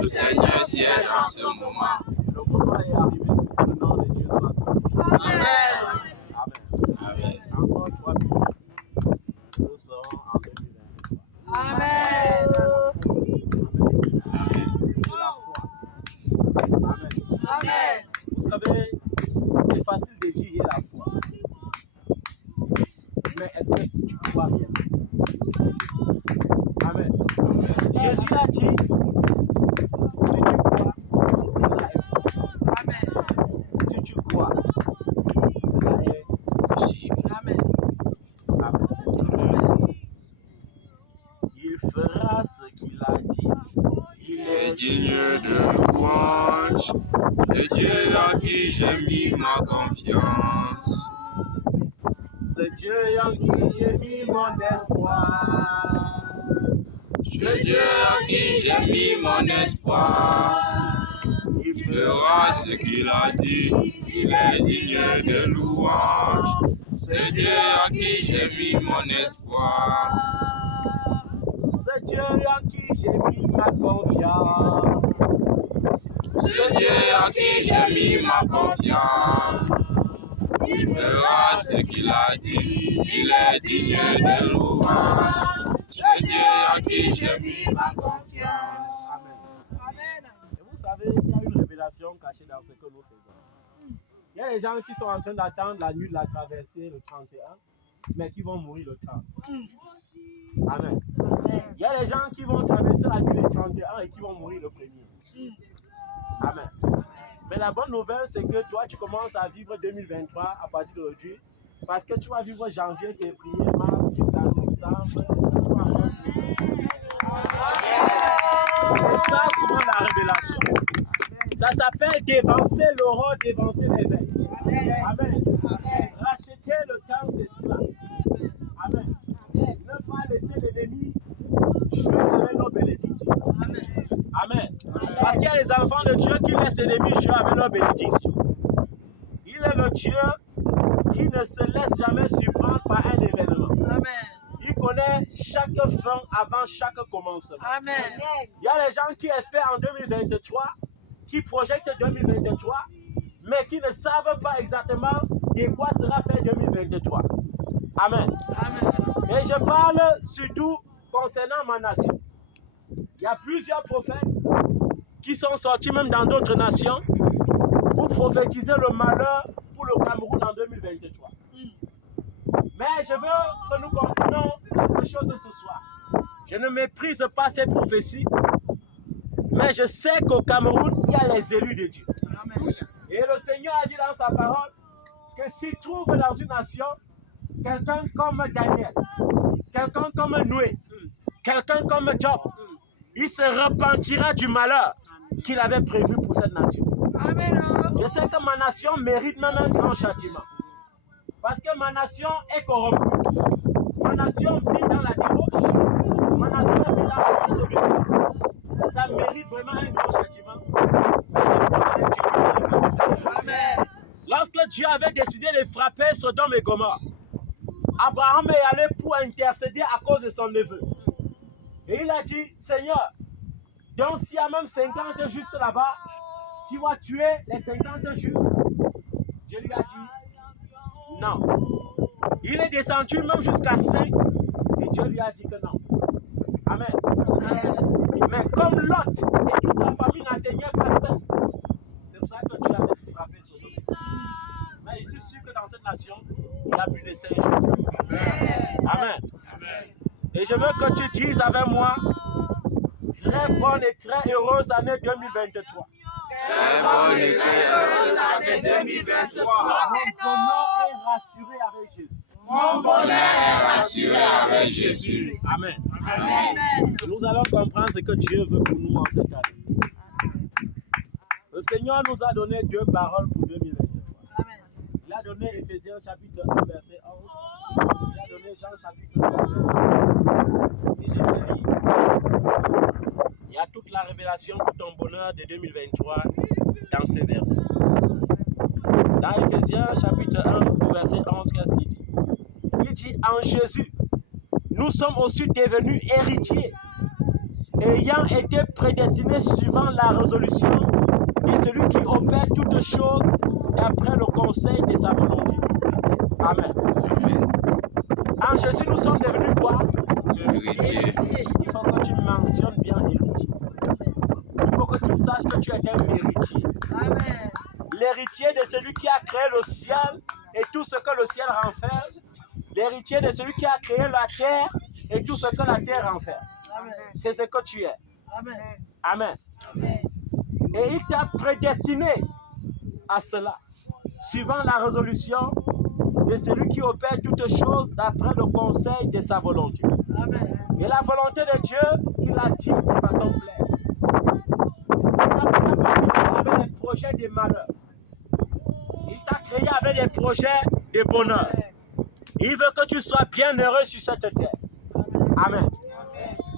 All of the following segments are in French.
Le Seigneur siège en ce moment. Le moment est arrivé pour que le nom de Dieu soit glorifié. Amen. Amen. Encore 3 minutes. Nous serons en 2023. Amen. Amen. De la foi. Amen. Amen. Vous savez, c'est facile de dire la foi. Mais est-ce que tu crois bien? Amen. Jésus a dit, si tu crois, cela est possible. Amen. Si tu crois, cela est possible. Amen. Amen. Il fera ce qu'il a dit. Il est digne de louange. C'est Dieu à qui j'ai mis ma confiance. C'est Dieu en qui j'ai mis mon espoir. C'est Dieu à qui j'ai mis mon espoir. Il fera ce qu'il a dit. Il est digne de louange. C'est Dieu à qui j'ai mis mon espoir. C'est Dieu en qui j'ai mis ma confiance. C'est Dieu à qui j'ai mis ma confiance. Il fera ce qu'il a dit. Il est digne de louange. C'est Dieu à qui j'ai mis ma confiance. Amen. Et vous savez, il y a une révélation cachée dans ce que nous faisons. Il y a des gens qui sont en train d'attendre la nuit de la traversée le 31, mais qui vont mourir le 30. Amen. Il y a des gens qui vont traverser la nuit le 31 et qui vont mourir le 1er. Amen. Mais la bonne nouvelle, c'est que toi, tu commences à vivre 2023 à partir d'aujourd'hui, parce que tu vas vivre janvier, février, mars, jusqu'à décembre. C'est ça souvent la révélation. Ça s'appelle dévancer l'aurore, dévancer l'éveil. Amen. Racheter le temps, c'est ça. Amen. Ne pas laisser l'ennemi jouer avec nos bénédictions. Amen. Parce qu'il y a les enfants de Dieu qui laissent l'ennemi jouer avec leurs bénédictions. Il est le Dieu qui ne se laisse jamais surprendre par un événement. Amen. Il connaît chaque fin avant chaque commencement. Amen. Il y a les gens qui espèrent en 2023, qui projettent 2023, mais qui ne savent pas exactement de quoi sera fait 2023. Amen. Amen. Et je parle surtout concernant ma nation. Il y a plusieurs prophètes qui sont sortis même dans d'autres nations pour prophétiser le malheur pour le Cameroun en 2023. Mais je veux que nous comprenions quelque chose ce soir. Je ne méprise pas ces prophéties, mais je sais qu'au Cameroun, il y a les élus de Dieu. Amen. Et le Seigneur a dit dans sa parole que s'il trouve dans une nation quelqu'un comme Daniel, quelqu'un comme Noé, quelqu'un comme Job, il se repentira du malheur qu'il avait prévu pour cette nation. Amen. Je sais que ma nation mérite même un grand châtiment. Parce que ma nation est corrompue. Ma nation vit dans la débauche. Ma nation vit dans la dissolution. Ça mérite vraiment un grand châtiment. Amen. Lorsque Dieu avait décidé de frapper Sodome et Gomorrhe, Abraham est allé pour intercéder à cause de son neveu. Et il a dit, Seigneur, donc s'il y a même 50 justes là-bas, tu vas tuer les 50 justes. Dieu lui a dit, non. Il est descendu même jusqu'à 5 et Dieu lui a dit que non. Amen. Mais comme Lot et toute sa famille n'atteignaient pas 5, c'est pour ça que Dieu avait frappé Sodome. Mais je suis sûr que dans cette nation, il y a plus de 5 Jésus. Amen. Et je veux que tu dises avec moi, très bonne et très heureuse année 2023. Très bonne et très heureuse année 2023. Mon bonheur est rassuré avec Jésus. Mon bonheur est rassuré avec Jésus. Amen. Amen. Nous allons comprendre ce que Dieu veut pour nous en cette année. Le Seigneur nous a donné 2 paroles pour 2023. Amen. Il a donné Éphésiens chapitre 1, verset 11. Il a donné Jean chapitre 5, verset 1. Et je vais lire. Il y a toute la révélation pour ton bonheur de 2023 dans ces versets. Dans Éphésiens chapitre 1, verset 11, qu'est-ce qu'il dit? Il dit, en Jésus, nous sommes aussi devenus héritiers, ayant été prédestinés suivant la résolution de celui qui opère toutes choses d'après le conseil de sa volonté. Amen. Amen. En Jésus, nous sommes devenus quoi? Héritier. Il faut que tu mentionnes bien héritier. Il faut que tu saches que tu es un héritier. Amen. L'héritier de celui qui a créé le ciel et tout ce que le ciel renferme. L'héritier de celui qui a créé la terre et tout ce que la terre renferme. Amen. C'est ce que tu es. Amen. Amen. Amen. Et il t'a prédestiné à cela, suivant la résolution de celui qui opère toutes choses d'après le conseil de sa volonté. Amen. Et la volonté de Dieu, il l'a dit de façon claire. Il t'a créé avec des projets de malheur. Il t'a créé avec des projets de bonheur. Il veut que tu sois bien heureux sur cette terre. Amen.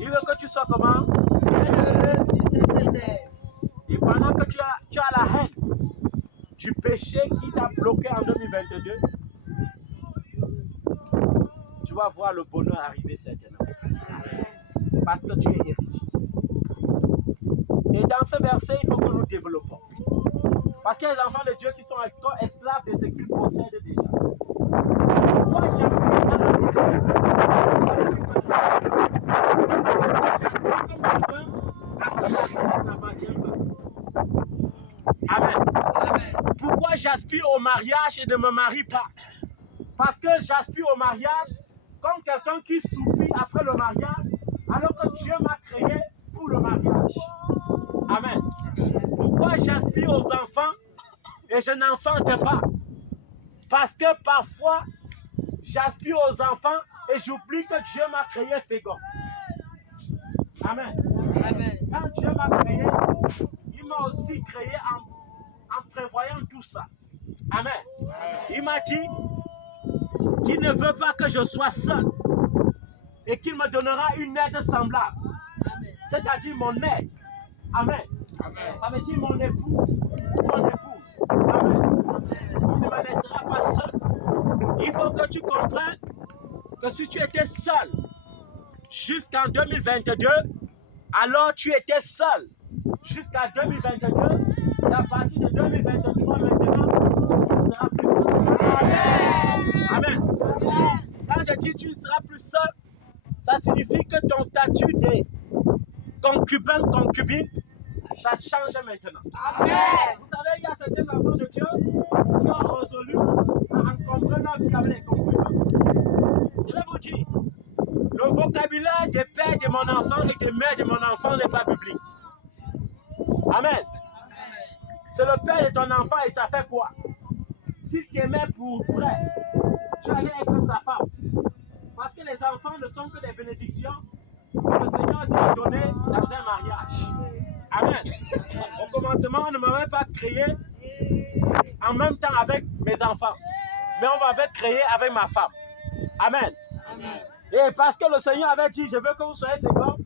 Il veut que tu sois comment? Heureux sur cette terre. Et pendant que tu as la haine du péché qui t'a bloqué en 2022, tu vas voir le bonheur arriver certainement. Parce que tu es héritier. Et dans ce verset, il faut que nous développons. Parce qu'il y a les enfants de Dieu qui sont encore esclaves de ce qu'ils possèdent déjà. Pourquoi j'aspire à la richesse? J'aspire comme quelqu'un à qui la richesse n'appartient pas. Amen. Amen. Pourquoi j'aspire au mariage et ne me marie pas? Parce que j'aspire au mariage comme quelqu'un qui soupire après le mariage, alors que Dieu m'a créé pour le mariage. Amen. Pourquoi j'aspire aux enfants et je n'enfante pas? Parce que parfois, j'aspire aux enfants et j'oublie que Dieu m'a créé fécond. Amen. Amen. Quand Dieu m'a créé, il m'a aussi créé en prévoyant tout ça. Amen. Il m'a dit qu'il ne veut pas que je sois seul et qu'il me donnera une aide semblable. Amen. C'est-à-dire mon aide. Amen. Amen. Ça veut dire mon époux, mon épouse. Amen. Il ne me laissera pas seul. Il faut que tu comprennes que si tu étais seul jusqu'en 2022, alors tu étais seul jusqu'à 2022. Et à partir de 2023 maintenant, tu ne seras plus seul. Amen. Amen. Quand je dis tu ne seras plus seul, ça signifie que ton statut de concubin, concubine, ça change maintenant. Amen. Vous savez, il y a certains enfants de Dieu qui ont résolu à encombrer leur vie avec les concubins. Je vais vous dire, le vocabulaire des pères de mon enfant et des mères de mon enfant n'est pas biblique. Amen. C'est le père de ton enfant et ça fait quoi? S'il t'aimait pour vrai, tu allais être sa femme. Parce que les enfants ne sont que des bénédictions que le Seigneur t'a données dans un mariage. Amen. Au commencement, on ne m'avait pas créé en même temps avec mes enfants. Mais on m'avait créé avec ma femme. Amen. Amen. Et parce que le Seigneur avait dit, je veux que vous soyez féconds,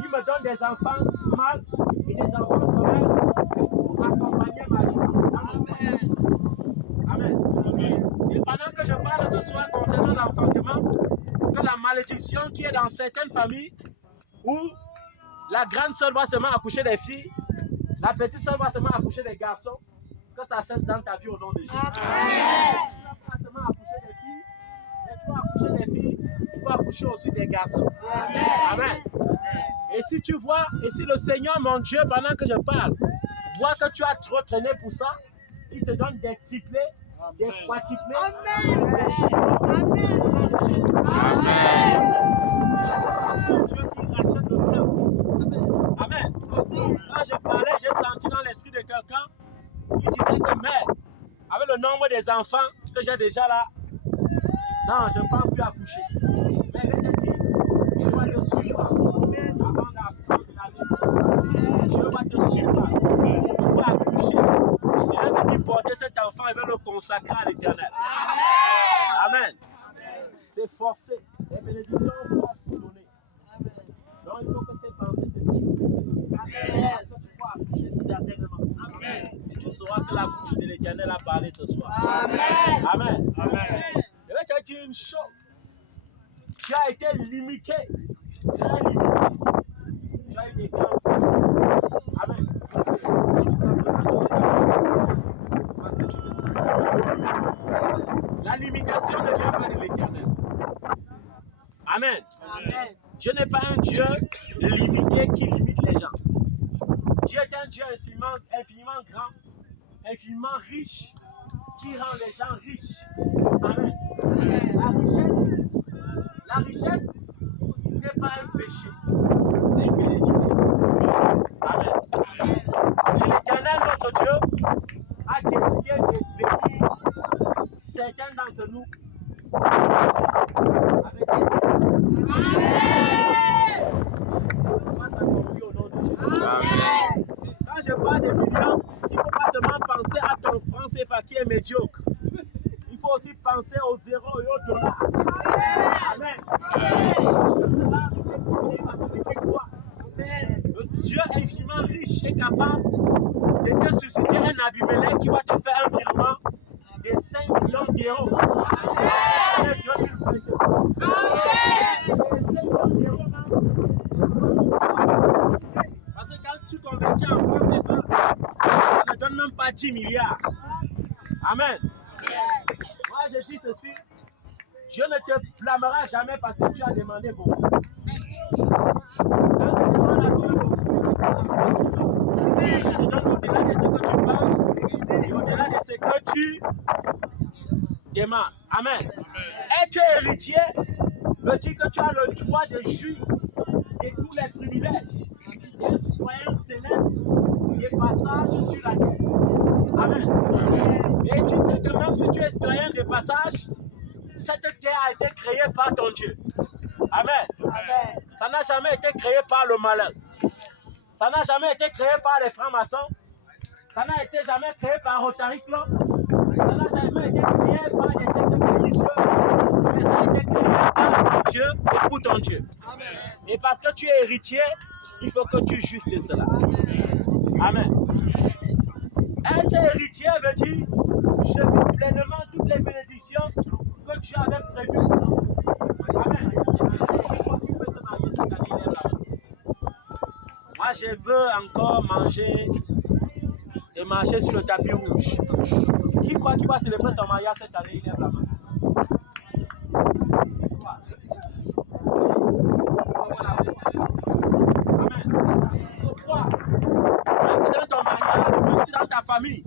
il me donne des enfants mâles et des enfants femelles pour accompagner ma joie. Amen. Amen. Et pendant que je parle ce soir concernant l'enfantement, que la malédiction qui est dans certaines familles où la grande sœur va seulement accoucher des filles, la petite sœur va seulement accoucher des garçons, que ça cesse dans ta vie au nom de Jésus. Amen. Tu vas pas seulement accoucher des filles, mais tu vas accoucher des filles, tu vas accoucher aussi des garçons. Amen. Et si tu vois, et si le Seigneur, mon Dieu, pendant que je parle, voit que tu as trop traîné pour ça, il te donne des triplés, des quadruplés. Amen. Au nom de Jésus. Amen. Dieu qui rachète le temps. Amen. Quand je parlais, j'ai senti dans l'esprit de quelqu'un, il disait que mère, avec le nombre des enfants que j'ai déjà là, Non, je ne pense plus accoucher. Mais je vais te dire, je vais te suivre avant d'apprendre la mission. Je vais te suivre. Tu vas accoucher. Je vais venir porter cet enfant et vais le consacrer à l'Éternel. Amen. C'est forcé. Les bénédictions forcent pour donner. Donc il faut que ces pensées te quittent. Parce que tu vas accoucher certainement. Et tu sauras que la bouche de l'Éternel a parlé ce soir. Amen. Je vais te dire une chose. Tu as été limité. Tu as eu des grands. Amen. Parce que tu te sens. La limitation ne vient pas de l'Éternel. Amen. Dieu n'est pas un Dieu limité qui limite les gens. Dieu est un Dieu infiniment grand, infiniment riche, qui rend les gens riches. Amen. La richesse n'est pas un péché, c'est une bénédiction. Amen. Et l'Éternel, notre Dieu, a décidé de bénir certains d'entre nous avec des au nom de Jésus. Quand je parle de millions, il ne faut pas seulement penser à ton franc CFA qui est médiocre. Il faut aussi penser au zéro et au dollar. Amen. Cela est possible à celui qui croit. Le Dieu infiniment riche est capable de te susciter un Abimelech qui va te faire un virement de 5 millions d'euros. Parce que quand tu convertis en France CFA, on ne donne même pas 10 milliards. Amen. Moi je dis ceci, Dieu ne te blâmera jamais parce que tu as demandé beaucoup. Quand tu demandes à Dieu beaucoup, il te donne au-delà de ce que tu penses et au-delà de ce que tu demandes. Amen. Être héritier veut dire que tu as le droit de jouir de tous les privilèges d'un citoyen céleste des passages sur la terre. Amen. Et tu sais que même si tu es citoyen de passage, cette terre a été créée par ton Dieu. Amen. Ça n'a jamais été créé par le malin. Ça n'a jamais été créé par les francs-maçons. Ça n'a été jamais créé par Rotary Club. Ça n'a jamais été créé par des sectes religieux. Mais ça a été créé par ton Dieu et pour ton Dieu. Amen. Et parce que tu es héritier, il faut que tu jouisses de cela. Amen. Être héritier veut dire je vis pleinement toutes les bénédictions que tu avais prévues. Amen. Qui peut se marier cette année là? Moi, je veux encore manger et marcher sur le tapis rouge. Qui croit qu'il va célébrer son mariage cette année? Il est là-bas. Même si dans ton mariage, même si dans ta famille,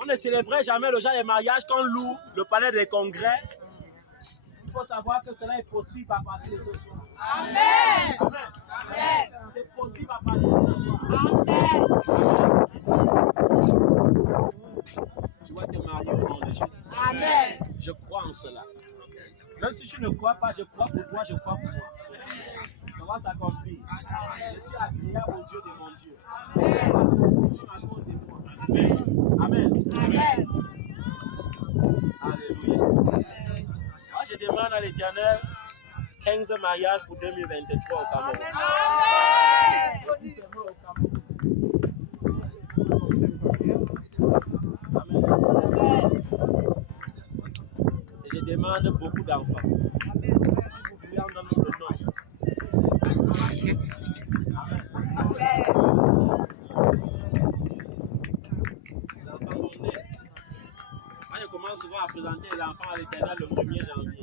on ne célébrait jamais le genre de mariage qu'on loue le palais des congrès, il faut savoir que cela est possible à partir de ce soir. Amen. Amen. Amen. C'est possible à partir de ce soir. Amen. Tu vas te marier au nom de Jésus. Amen. Je crois en cela. Même si tu ne crois pas, je crois pour toi, je crois pour moi. Ça va s'accomplir. Je suis agréable aux yeux de mon Dieu. À cause de moi. Amen. Amen. Alléluia. Moi, je demande à l'Éternel 15 mariages pour 2023 au Cameroun. Amen. Et je demande beaucoup d'enfants. Si vous voulez en donner le nom. Moi, je commence souvent à présenter les enfants à l'Éternel le 1er janvier.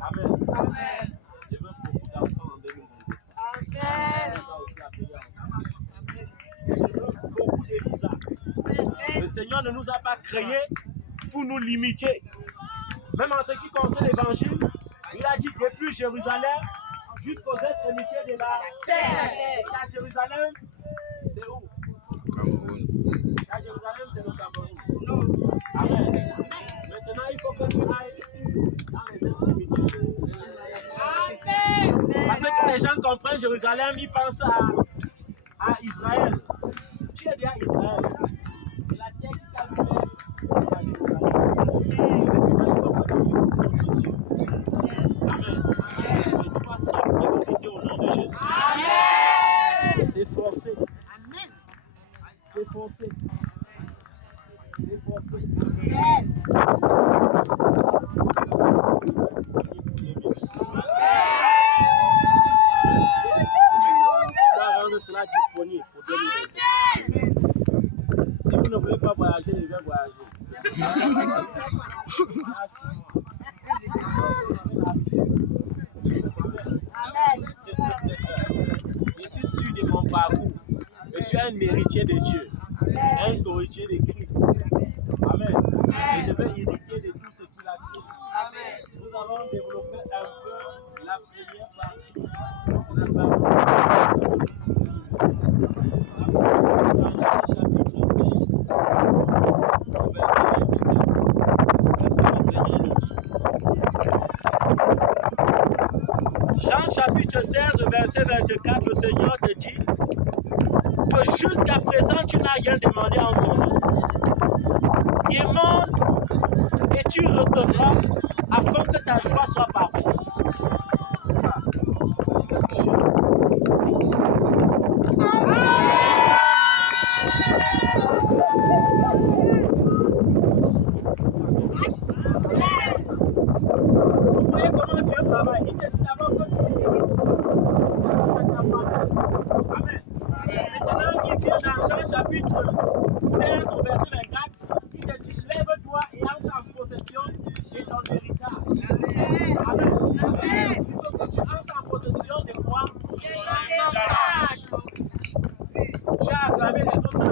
Amen. Amen. Je veux beaucoup d'enfants en 2023. Amen. Je veux beaucoup de visas. Le Seigneur ne nous a pas créés pour nous limiter. Même en ce qui concerne l'évangile, il a dit depuis Jérusalem jusqu'aux extrémités de la terre. Et à Jérusalem, c'est où? Cameroun. À Jérusalem, c'est le Cameroun. Amen. Maintenant, il faut que tu ailles dans les extrémités. Parce que quand les gens comprennent Jérusalem, ils pensent à Israël. Tu es bien Israël. Et la terre qui t'a vu, c'est Amen. Et tu vas sortir visiter au nom de Jésus. Amen. C'est forcé. Amen. C'est forcé. C'est forcé. Amen. On va rendre cela disponible pour 2022. Si vous ne voulez pas voyager, je vais voyager. Je suis sûr de mon parcours. Je suis un héritier de Dieu. Un héritier de Christ. Amen. Et je vais hériter de tout ce qu'il a fait. Nous allons développer un peu la première partie. La partie. Chapitre 16, verset 24. Qu'est-ce que le Seigneur nous dit? Jean chapitre 16, verset 24, le Seigneur te dit que jusqu'à présent tu n'as rien demandé en son nom. Demande et tu recevras afin que ta joie soit parfaite. Vous voyez comment Dieu travaille. Il te dit d'abord que tu es héritier. Amen. Maintenant, il vient dans Jean chapitre 16 au verset 24. Il te dit, lève-toi et entre en possession de ton héritage. Amen. Il faut que tu entres en possession de quoi? De ton héritage. Tu as acclamé les autres dans le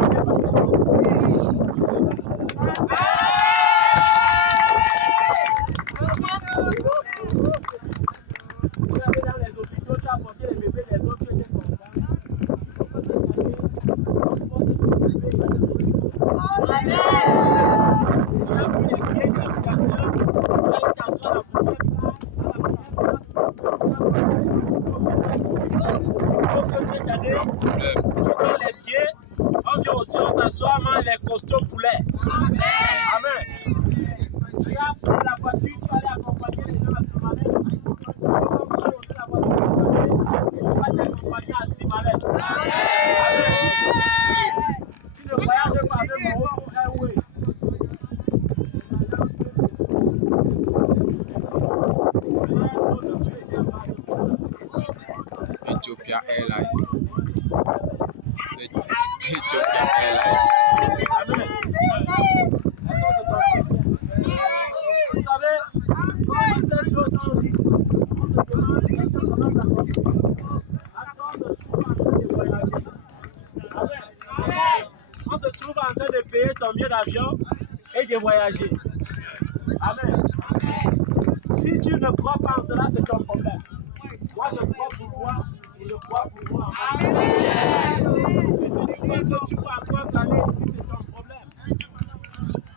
tu avais dans les hôpitaux, tu as porté les bébés des autres, tu étais content. Tu as pris les billets d'invitation, l'invitation à la première place, il faut que cette année, tu donnes les billets, on vient aussi, on s'assoit, on mange les costauds poulets. Amen. Tu as pris la voiture, tu allais accompagner les gens à Simalet. Tu vas prendre aussi la voiture, on va t'accompagner à Simalet. Amen. Tu ne voyages pas avec Morocco Airways. Ethiopia Airlines. Ethiopia Airlines. Amen. Vous savez, quand ces choses sont dites, on se demande qu'est-ce que commence à construire. Quand on se trouve en train de voyager. Amen. On se trouve en train de payer son billet d'avion et de voyager. Amen. Si tu ne crois pas en cela, c'est ton problème. Moi, je crois pour toi et je crois pour moi. Amen. Et si tu crois que tu vas encore t'aller ici, c'est ton problème.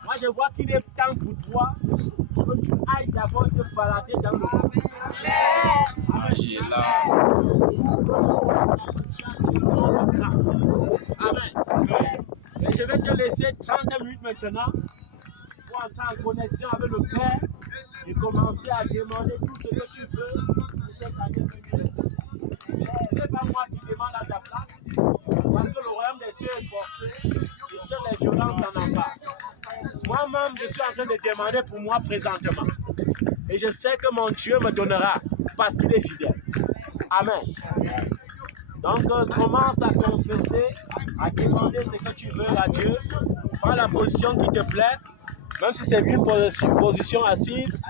Moi, je vois qu'il est temps pour toi que tu ailles d'abord te balader dans le monde. Magie est là. Amen. Et je vais te laisser 30 minutes maintenant pour entrer en connexion avec le Père et commencer à demander tout ce que tu veux pour cette année 2022. Ce n'est pas moi qui demande à ta place, parce que le royaume des cieux est forcé et seules les violences en emparent. Moi-même, je suis en train de demander pour moi présentement. Et je sais que mon Dieu me donnera parce qu'il est fidèle. Amen. Donc, commence à confesser, à demander ce que tu veux à Dieu. Prends la position qui te plaît, même si c'est une position assise.